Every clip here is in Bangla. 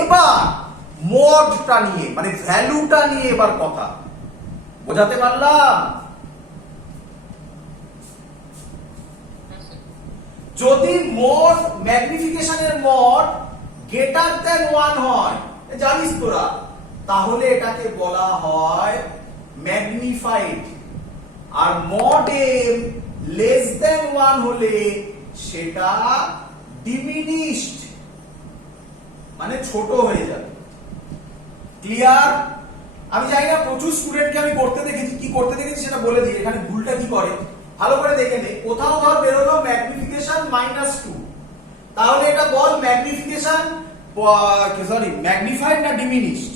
এবার মডটা নিয়ে মানে ভ্যালুটা নিয়ে এবার কথা বোঝাতে পারলাম? যদি মড ম্যাগনিফিকেশনের মড গ্রেটার দ্যান 1 হয়, জানিস তোরা, তাহলে এটাকে বলা হয় ম্যাগনিফাইড। আর মড এম লেস দ্যান 1 হলে সেটা ডিমিনিশড, মানে ছোট হয়ে যাবে। ক্লিয়ার? আমি জানি না প্রচুর স্টুডেন্টকে আমি করতে দেখেছি, কি করতে দেখেছি সেটা বলে দিই। এখানে ভুলটা কি করে ভালো করে দেখে নে। কোথাও ধর বেরোলো ম্যাগনিফিকেশন -2, তাহলে এটা বল ম্যাগনিফিকেশন সরি ম্যাগনিফাইড না ডিমিনিশড?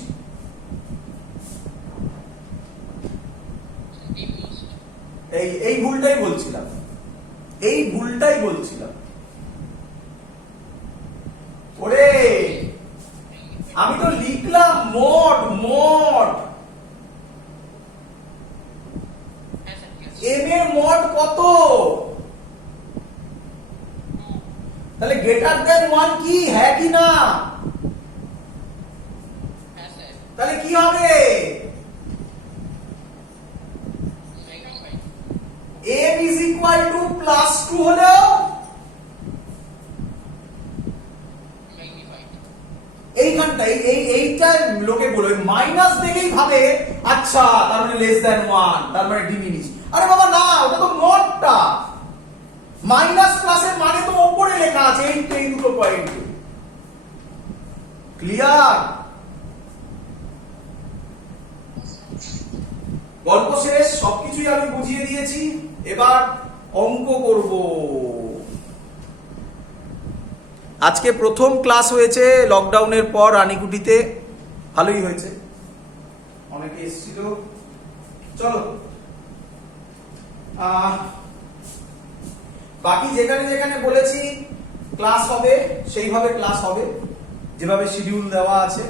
এই ভুলটাই বলছিলাম, এই ভুলটাই বলছিলাম। ওরে আমি তো লিখলাম মড, মড এম এর মড কত? তাহলে গ্রেটার দ্যান 1 কি, হ্যাঁ কি না? তাহলে কি হবে? m is equal to +2 হলেও এইখানটা এইটা লোকে বলে মাইনাস দেখেই ভাবে আচ্ছা তার মানে লেস দ্যান 1, তার মানে ডিমিনিশ। আরে বাবা না, ওটা তো নটটা। মাইনাস প্লাসের মানে তো উপরে লেখা আছে এই দুটো পয়েন্ট। ক্লিয়ার? গল্প শেষ, সবকিছুই আমি বুঝিয়ে দিয়েছি। এবার অঙ্ক করব। আজকে প্রথম ক্লাস হয়েছে লকডাউনের পর রানীকুটিতে, ভালোই হয়েছে, অনেকে এসেছিল। চলো বাকি যেখানে যেখানে বলেছি ক্লাস হবে সেইভাবে ক্লাস হবে, যেভাবে শিডিউল দেওয়া আছে।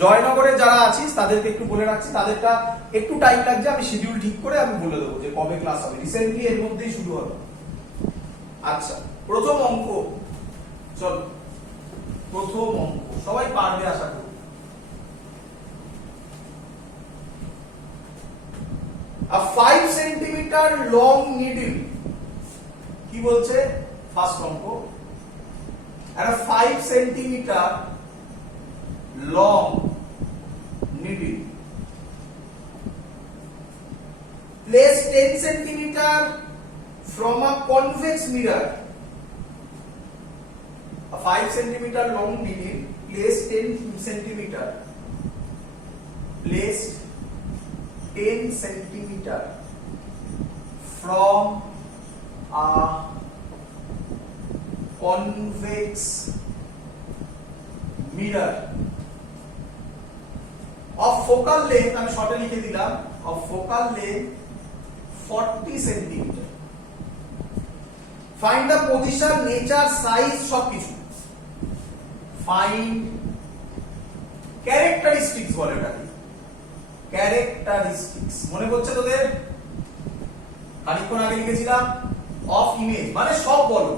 জয়নগরে যারা আছিস তাদেরকে একটু বলে রাখছি, তাদেরটা একটু টাইম লাগছে, আমি শিডিউল ঠিক করে আমি বলে দেবো যে কবে ক্লাস হবে। রিসেন্টলি এর মধ্যেই শুরু হবে। আচ্ছা, প্রথম অঙ্ক, চলো প্রথম অঙ্ক সবাই পারবে আশা করি। A 5 centimeter long needle, কি বলছে ফার্স্ট অঙ্ক, একটা 5 centimeter long needle place 10 centimeter from a convex mirror. A 5 centimeter long needle placed 10 centimeter placed 10 centimeter from a convex mirror of focal length, আমি শর্টে লিখে দিলাম, of focal length 40 centimeter. Find the position, nature, size সবকিছু। Find characteristics বলে এটাকে, characteristics মনে পড়ছে তোদের? খানিকক্ষণ আগে লিখেছিলাম অফ ইমেজ, মানে সব বলো,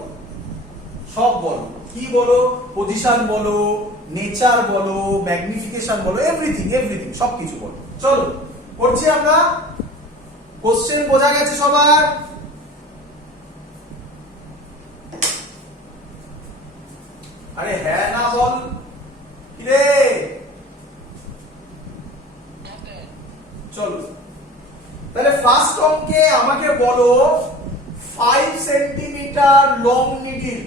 সব বলো, কি বলো, পজিশন বলো, নেচার বলো, ম্যাগনিফিকেশন বলো, এভরিথিং এভরিথিং সবকিছু বলো। চলো করছি আমরা। কোশ্চেন বোঝা গেছে সবার? আরে হ্যাঁ না বল, কি রে? চলো তাহলে ফার্স্ট অঙ্কে আমাকে বলো 5 সেন্টিমিটার লং নিডল।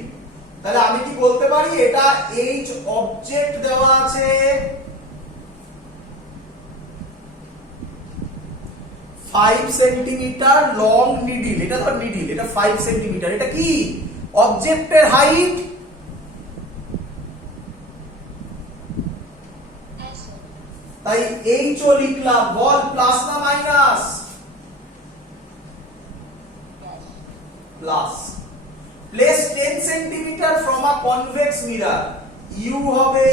তাহলে আমি কি বলতে পারি, এটা এইচ অবজেক্ট দেওয়া আছে, 5 সেন্টিমিটার লং নিডল, এটা ধর নিডল, এটা 5 সেন্টিমিটার, এটা কি অবজেক্টের হাইট? তাই এইচ ও লিখলাম। বল প্লাস না minus? Plus. Place 10 centimetre from a convex mirror, u হবে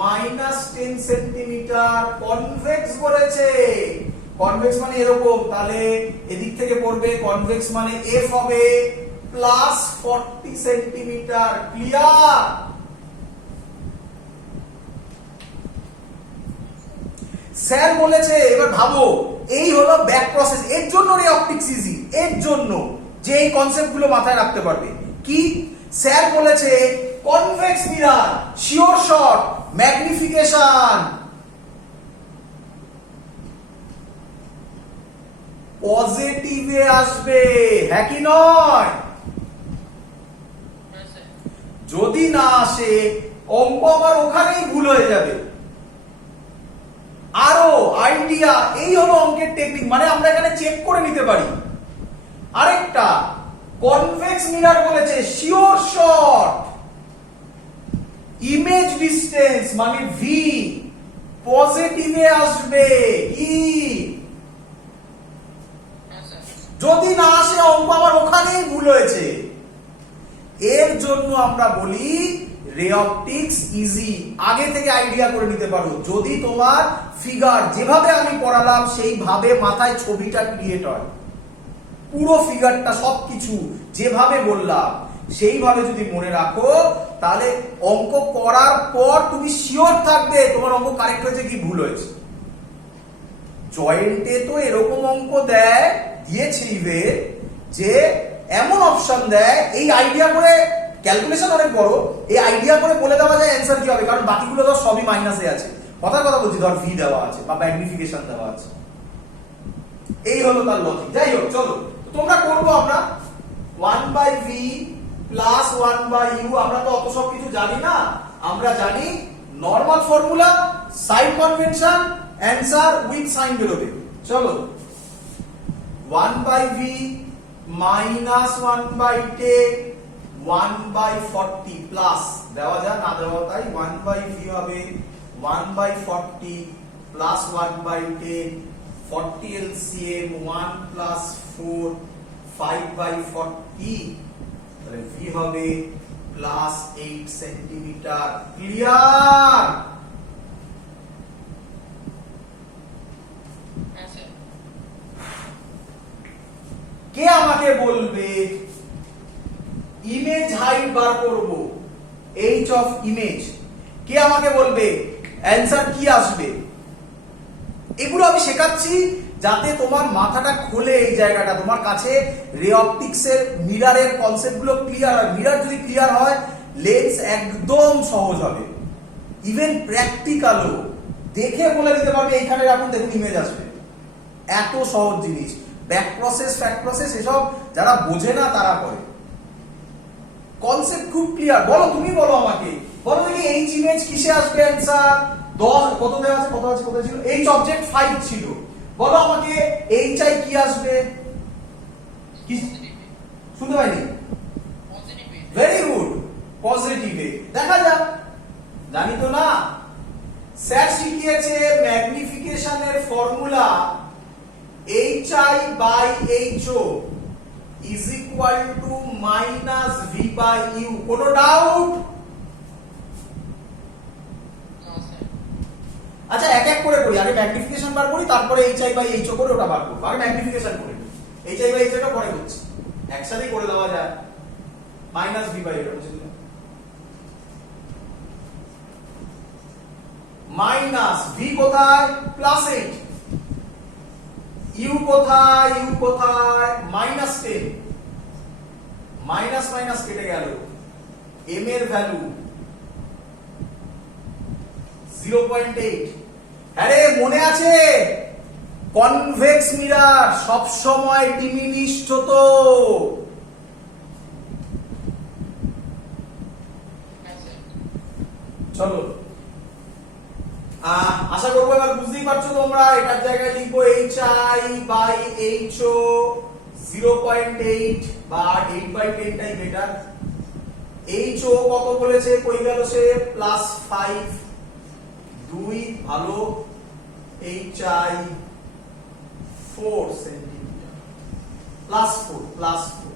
-10 সেন্টিমিটার। কনভেক্স বলেছে, কনভেক্স মানে এরকম, তাহলে এদিক থেকে পড়বে কনভেক্স মানে এফ হবে +40 সেন্টিমিটার। ক্লিয়ার? স্যার বলেছে, এবার ভাবো এই হলো ব্যাক প্রসেস, এর জন্য রে অপটিক্স ইজি, এর জন্য যে এই কনসেপ্ট গুলো মাথায় রাখতে পারবে। কি স্যার বলেছে? Convex mirror, sure shot, magnification. পজিটিভে আসবে, হ্যাঁ কি নয়? যদি না আসে অঙ্ক আবার ওখানেই ভুল হয়ে যাবে। আরো আইডিয়া, এই হলো অঙ্কের টেকনিক, মানে আমরা এখানে চেক করে নিতে পারি। আরেকটা কনভেক্স মিরর বলেছে শিওর শট, ইমেজ ডিসটেন্স মানে ভি পজিটিভে আসবে। কি যদি না আসে অঙ্ক আমার ওখানেই ভুল হয়েছে। এর জন্য আমরা বলি রে অপটিক্স ইজি, আগে থেকে আইডিয়া করে নিতে পারো। যদি তোমার ফিগার যেভাবে আমি পড়ালাম সেইভাবে মাথায় ছবিটা ক্রিয়েট হয়, পুরো ফিগারটা সবকিছু যেভাবে বললাম সেইভাবে যদি মনে রাখো, তাহলে অঙ্ক করার পর তুমি শিওর থাকবে তোমার অঙ্ক কারেক্ট হয়েছে কি ভুল হয়েছে। জয়েন্টে তো এরকম অঙ্ক দিয়েছে ইভেন যে এমন অপশন দেয়, এই আইডিয়া করে ক্যালকুলেশন অনেক বড়, এই আইডিয়া করে বলে দেওয়া যায় অ্যান্সার কি হবে, কারণ বাকিগুলো তো সবই মাইনাসে আছে। কথার কথা বলছি, ধর ভি দেওয়া আছে বা ম্যাগনিফিকেশন দেওয়া আছে, এই হলো তার লজিক। যাই হোক, চলো তোমরা করবো আমরা 1/v প্লাস 1/u। আমরা তো অত সব কিছু জানি না, আমরা জানি normal formula, sign convention, answer with sign বেরোবে। চলো 1/v মাইনাস 1/10 1/40 প্লাস দেওয়া যায় না দেওয়া তাই 1/v হবে 1/40 প্লাস 1/10, 40 LCM 1 প্লাস 4 5/40, তাহলে v হবে প্লাস 8 সেন্টিমিটার। ক্লিয়ার? কে আমাকে বলবে ইমেজ হাইট বার করব, এইচ অফ ইমেজ, কে আমাকে বলবে অ্যান্সার কি আসবে? এগুলো আমি শেখাচ্ছি যাতে তোমার মাথাটা খোলে, এই জায়গাটা তোমার কাছে রে অপটিক্স এর মিররের কনসেপ্ট গুলো ক্লিয়ার হয়। মিরর যদি ক্লিয়ার হয়, লেন্স একদম সহজ হবে। ইভেন প্র্যাকটিক্যালও দেখে বলে দিতে পারবে এইখানে রাখুন, দেখুন ইমেজ আসবে। এত সহজ জিনিস। ব্যাক প্রসেস, ফ্যাক প্রসেস এসব যারা বোঝে না তারা করে। কনসেপ্ট খুব ক্লিয়ার। বলো, তুমি বলো আমাকে, বলো দেখি এইচ ইমেজ কিসে আসবে অ্যান্সার? 10 কত দেওয়া আছে, কত আছে, কত ছিল? এইচ অবজেক্ট 5 ছিল। বলো আমাকে এইচ আই কি আসবে? কি শুনতে পাইনি? ভেরি গুড, পজিটিভে। দেখা যাক, জানি তো না। স্যার শিখিয়েছে ম্যাগনিফিকেশনের formula hi/ho is equal to minus v/u। কোনো ডাউট? আচ্ছা, এক এক করে করি। আগে ম্যাগনিফিকেশন বার করি, তারপরে hi/ho করে ওটা বার করব। আগে ম্যাগনিফিকেশন করি, hi/ho টা পরে করছি। একসাথেই করে দেওয়া যায়। মাইনাস v/u টা বুঝে দিলাম। মাইনাস v কোথায়? প্লাস 8। ইউ কোথায়? ইউ কোথায়? মাইনাস 10। মাইনাস মাইনাস কেটে গেল। এম এর ভ্যালু 0.8। আরে মনে আছে, কনভেক্স মিরর সব সময় ডিমিনিশড হতো। চলো, আশা করবো এবার বুঝতেই পারছো তোমরা। এটার জায়গায় লিখবো hi/ho 0.8 বা 8/10 টাই বেটার। ho কত বলেছে, কই গেল সে? প্লাস 5 2 ভালো, hi 4 সেন্টিমিটার প্লাস 4।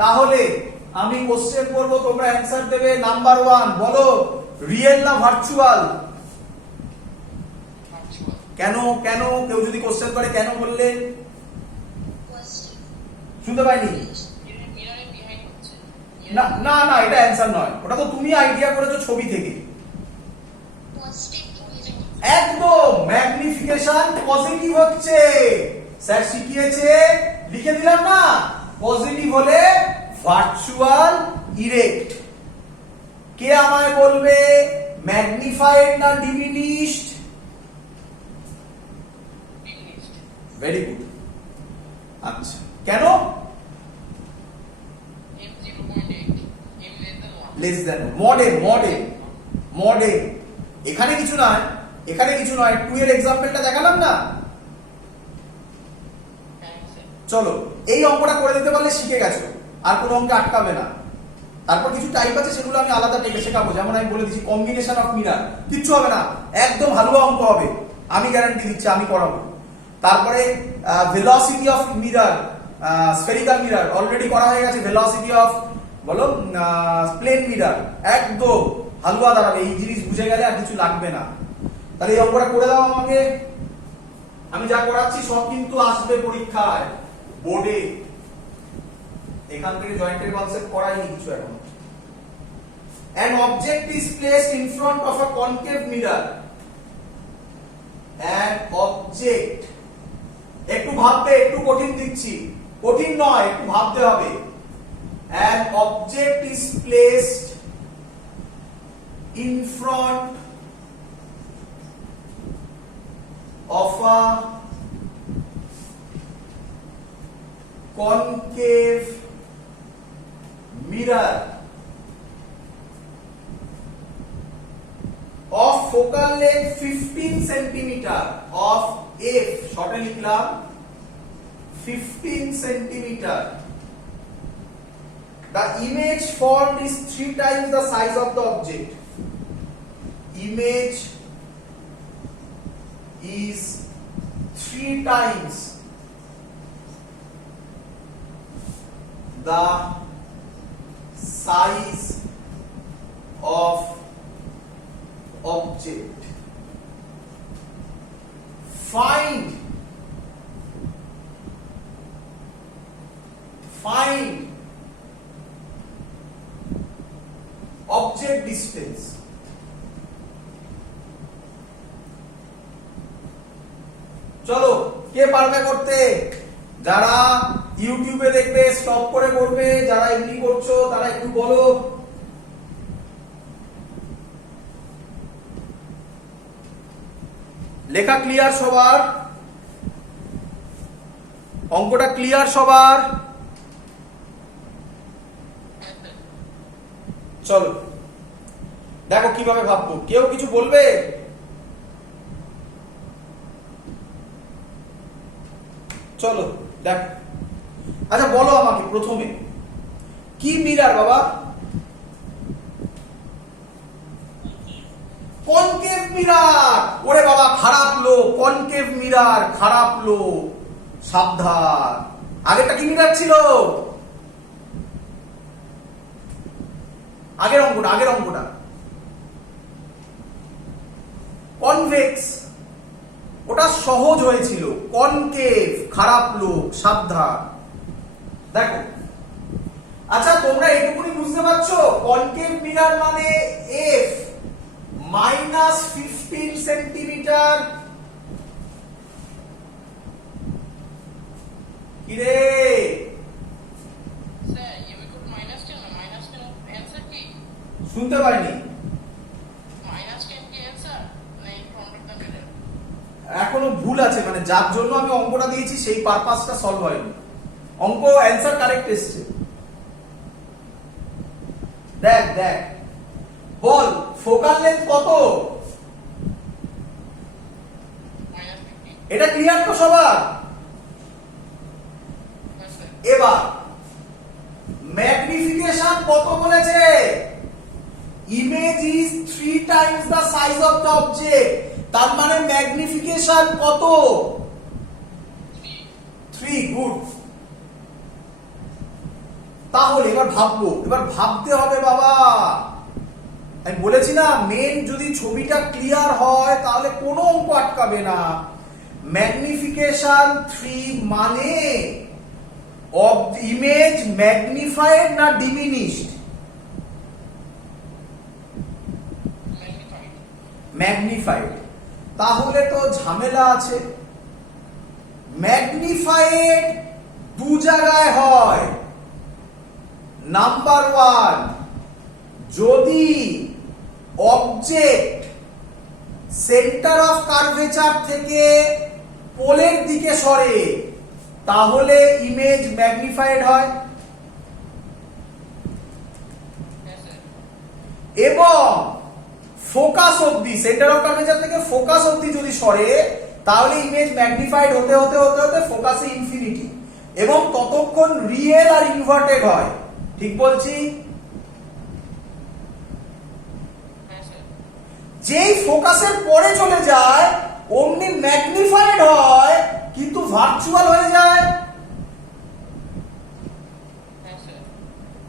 তাহলে আমি কোশ্চেন করব, তোমরা অ্যানসার দেবে। নাম্বার 1 বলো, রিয়েল না ভার্চুয়াল? কেন কেন? কেউ যদি কোশ্চেন করে কেন বললে? শুনতে পাইনি। না না না, এটা অ্যানসার নয়, ওটা তো তুমি আইডিয়া করেছো ছবি থেকে। একদম ম্যাগনিফিকেশন পজিটিভ হচ্ছে, স্যার শিখিয়েছে, লিখে দিলাম না। পজিটিভ হলে ভার্চুয়াল ইরেক্ট। কে আমায় বলবে ম্যাগনিফাইড না ডিমিনিশড? Very good. আচ্ছা, কেন? লেস দেন মডেল এখানে কিছু নয়, এখানে কিছু নয়। 2 এর এক্সাম্পলটা দেখালাম না। চলো এই অঙ্কটা করে দিতে পারলে শিখে গেছো, আর কোনো অঙ্কে আটকাবে না। তারপর কিছু টাইপ আছে সেগুলো আমি আলাদা টাইপে শেখাবো, যেমন আমি বলে দিচ্ছি কম্বিনেশন অফ মিরার, কিচ্ছু হবে না, একদম হালুয়া অঙ্ক হবে, আমি গ্যারান্টি দিচ্ছি, আমি করাবো। তারপরে velocity of mirror, spherical mirror already করা হয়ে গেছে। ভেলোসিটি অফ বলো প্লেন মিরার, একদম হালুয়া দাঁড়াবে। এই জিনিস বুঝে গেলে আর কিছু লাগবে না। তাহলে এই অঙ্কটা করে দাও আমাকে। আমি যা করাচ্ছি সব কিন্তু আসবে পরীক্ষায়, বোর্ডে। এখান থেকে জয়েন্টের কনসেপ্ট করাইনি কিছু এখন। An object is placed in front of a concave mirror. An object, একটু ভাবতে, একটু কঠিন দিচ্ছি, কঠিন নয়, একটু ভাবতে হবে। An object is placed in front of a concave mirror of focal length 15 centimeter of f, শর্টে লিখলাম 15 centimeter. The image formed is 3 times the size of the object. Image is 3 times the size of object. Find object distance. চলো কে পারবে করতে? যারা ইউটিউবে দেখবে স্টপ করে করবে, যারা এমনি করছো তারা একটু বলো। লেখা ক্লিয়ার সবার? অঙ্কটা ক্লিয়ার সবার? চলো দেখো কিভাবে ভাববো। কেউ কিছু বলবে? চলো দেখ। আচ্ছা বলো আমাকে প্রথমে, কি মিরার বাবা? Concave mirror. ওরে বাবা খারাপ লোক, কনকেভ মিরার খারাপ লোক, সাবধান। আগেরটা কি মিরার ছিল? আগের অঙ্কটা কনভেক্স, ওটা সহজ হয়েছিল। কনকেভ খারাপ লোক, সাবধান। দেখো আচ্ছা তোমরা এইটুকুনি বুঝতে পারছো, কনকেভ মিরার মানে এফ মাইনাস 15 সেন্টিমিটার। কিরে শুনতে পাইনি? এখনো ভুল আছে, মানে যার জন্য আমি অঙ্কটা দিয়েছি সেই পারপাসটা সলভ হয়নি। অঙ্ক অ্যান্সার কারেক্ট এসছে। দেখ বল ফোকাল লেন্থ কত? এটা ক্লিয়ার তো সবার? এবার ম্যাগনিফিকেশন কত বলেছে? Image is 3 Times the size of the object. তার মানে ম্যাগনিফিকেশন কত? 3। গুড। তাহলে এবার ভাববো, এবার ভাবতে হবে বাবা। আমি বলেছি না, মেন যদি ছবিটা ক্লিয়ার হয় তাহলে কোনো অঙ্ক আটকাবে না। ম্যাগনিফিকেশন 3 মানে অফ ইমেজ ম্যাগনিফাইড না ডিমিনিশড? ম্যাগনিফাইড। তাহলে তো ঝামেলা আছে। ম্যাগনিফাইড দু জায়গায় হয়। নাম্বার 1, যদি অবজেক্ট সেন্টার অফ কার্ভেচার থেকে পোলের দিকে সরে তাহলে ইমেজ ম্যাগনিফাইড হয়। এবং ফোকাস অবধি, সেন্টার অফ কার্ভেচার থেকে ফোকাস অবধি যদি সরে তাহলে ইমেজ ম্যাগনিফাইড হতে হতে হতে হতে ফোকাসে ইনফিনিটি, এবং ততক্ষণ রিয়েল আর ইনভার্টেড হয়। ঠিক বলছি? যেই ফোকাসের পরে চলে যায় অমনি ম্যাগনিফাইড হয় কিন্তু ভার্চুয়াল হয়ে যায়।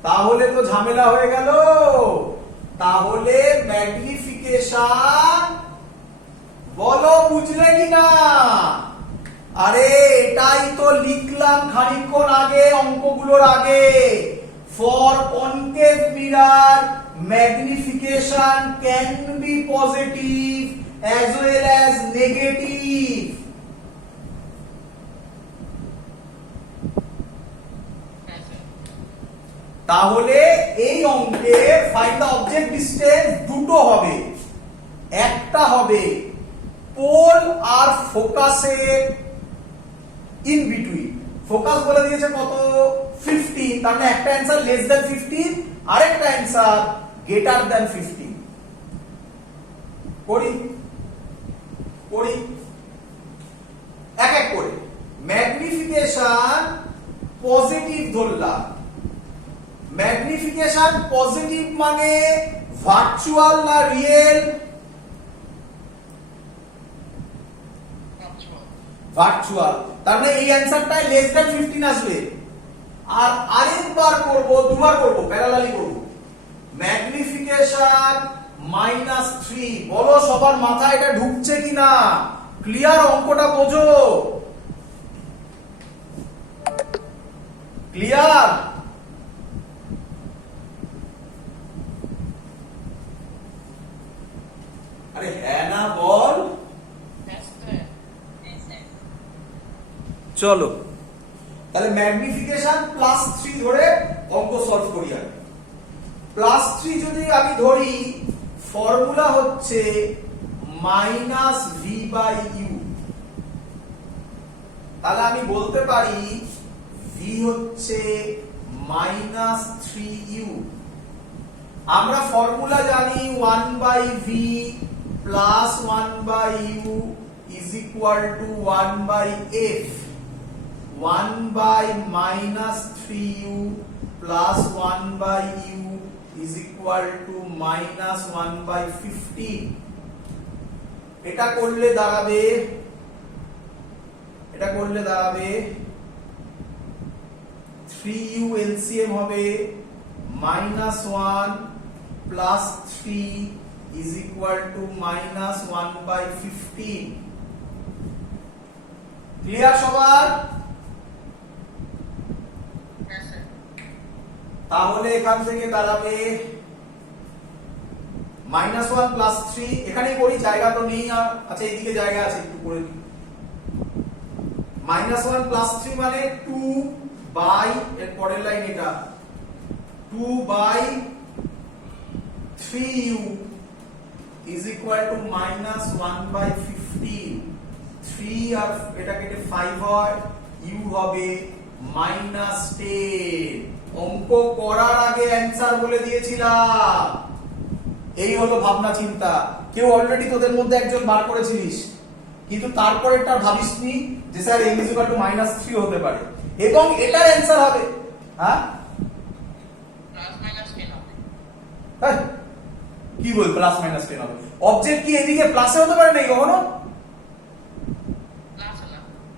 তাহলে তো ঝামেলা হয়ে গেল। তাহলে ম্যাগনিফিকেশন বলো বুঝলে কিনা? আরে এটাই তো লিখলাম খানিকক্ষণ আগে অঙ্কগুলোর আগে। For concave mirror magnification can be positive as well as negative. তাহলে এই অঙ্কে ফাইন্ড দ্য অবজেক্ট ডিসটেন্স দুটো হবে। একটা হবে পোল আর ফোকাসের ইন বিটুইন। ফোকাস বলে দিয়েছে কত? 15, তার মানে একটা অ্যানসার লেস দ্যান 15, আরেকটা অ্যানসার গ্রেটার দ্যান 15। করি এক এক করে। ম্যাগনিফিকেশন পজিটিভ ধরলাম। ম্যাগনিফিকেশন পজিটিভ মানে ভার্চুয়াল না রিয়েল? ভার্চুয়াল। তার মানে এই অ্যানসারটাই লেস দ্যান 15 আসবে। আর আরেকবার করব, দুবার করব, প্যারালালি করব। ম্যাগনিফিকেশন -3। বলো সবার মাথায় এটা ঢুকছে কিনা? ক্লিয়ার? অঙ্কটা বোঝো? ক্লিয়ার? আরে হ্যাঁ না বল। চলো তাহলে ম্যাগনিফিকেশন +3 ধরে অঙ্ক সলভ করি। আমি +3 যদি আমি ধরি, ফর্মুলা হচ্ছে -v/u। তাহলে আমি বলতে পারি v হচ্ছে -3u। আমরা ফর্মুলা জানি 1/v + 1/u = 1/f। 1/-3u plus 1/u is equal to -1/15। এটা করলে দাঁড়াবে 3u LCM হবে -1 plus 3 is equal to -1/15। Clear সবার? তাহলে এখান থেকে দাঁড়াবে -1 plus 3। এখানেই করি, জায়গা তো নেই আর। আচ্ছা এইদিকে জায়গা আছে, একটু করে দিই। -1 plus 3 মানে 2 বাই, এর পরের লাইন এটা 2/3u is equal to -1/15। 3 আর এটা কেটে 5 হয়, u হবে -10। অঙ্ক করার আগে অ্যানসার বলে দিয়েছিলাম। এই হলো ভাবনা চিন্তা। কেউ অলরেডি তোদের মধ্যে একজন বার করেছিলিস, কিন্তু তারপরেরটা ভাবিসনি যে স্যার m = -3 হতে পারে, এবং এটার অ্যানসার হবে হ্যাঁ +-10 হবে। কি বল +-10 হবে? অবজেক্ট কি এদিকে প্লাসে হতে পারে নাকি কখনো?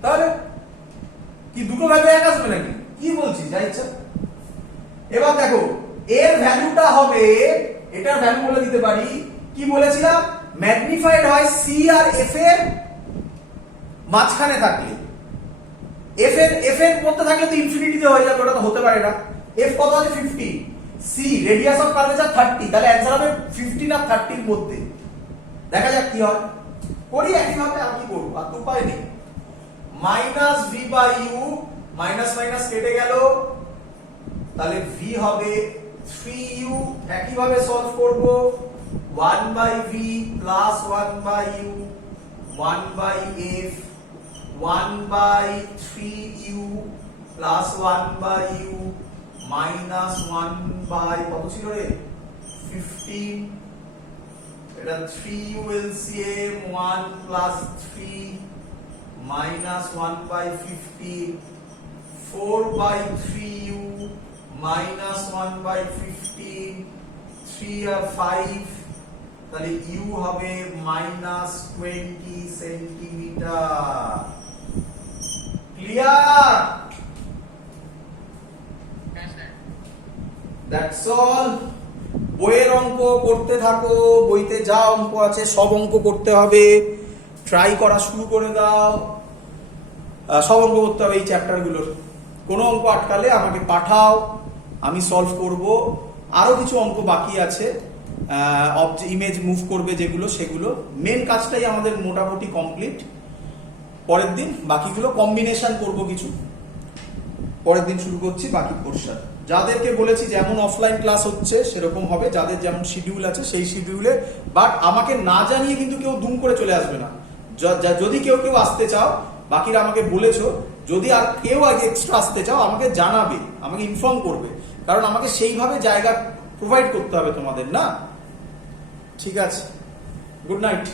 তাহলে কি দুটো ভ্যালু এক আসবে নাকি? কি বলছিস যা ইচ্ছা। এবার দেখো এর ভ্যালুটা হবে, এটার ভ্যালু বলে দিতে পারি। কি বলেছিলাম? ম্যাগনিফাইড হয় সি আর এফ এর মাঝখানে থাকলে। এফ এর মধ্যে থাকলে তো ইনফিনিটিতে হয়ে যাবে, ওটা তো হতে পারে না। এফ কত আছে? 50। C radius of curvature 30। তাহলে অ্যানসার হবে 15 আর 30 এর মধ্যে। দেখা যাক কি হয়। করি একইভাবে আর কি করবো, আর তো উপায় নেই। Minus v by u, minus minus কেটে গেল, তাহলে ভি হবে 3u, একইভাবে সলভ করব 1 by v plus 1 by u 1 by f 1 by 3u plus 1 by u minus 1 by কত ছিল রে 15, এটা 3u LCM 1 plus 3 minus 1 by 15 4 by 3u minus 1 by 15 3 আর 5, তাহলে ইউ হবে minus 20 centimetre. Clear? That's all. বইয়ের অঙ্ক করতে থাকো, বইতে যা অঙ্ক আছে সব অঙ্ক করতে হবে, ট্রাই করা শুরু করে দাও, সব অঙ্ক করতে হবে এই চ্যাপ্টারগুলোর। কোনো অঙ্ক আটকালে আমাকে পাঠাও, আমি সলভ করব। আরো কিছু অঙ্ক বাকি আছে, ইমেজ মুভ করবে যেগুলো, সেগুলো মেন কাজটাই আমাদের মোটামুটি কমপ্লিট। পরের দিন বাকিগুলো কম্বিনেশন করব কিছু, পরের দিন শুরু করছি বাকি পোর্শন। যাদেরকে বলেছি যেমন অফলাইন ক্লাস হচ্ছে সেরকম হবে, যাদের যেমন শিডিউল আছে সেই শিডিউলে, বাট আমাকে না জানিয়ে কিন্তু কেউ দুম করে চলে আসবে না। যদি কেউ আসতে চাও, বাকিরা আমাকে বলেছো, যদি আর কেউ আগে এক্সট্রা আসতে চাও আমাকে জানাবে, আমাকে ইনফর্ম করবে, কারণ আমাকে সেইভাবে জায়গা প্রোভাইড করতে হবে তোমাদের, না? ঠিক আছে, গুড নাইট।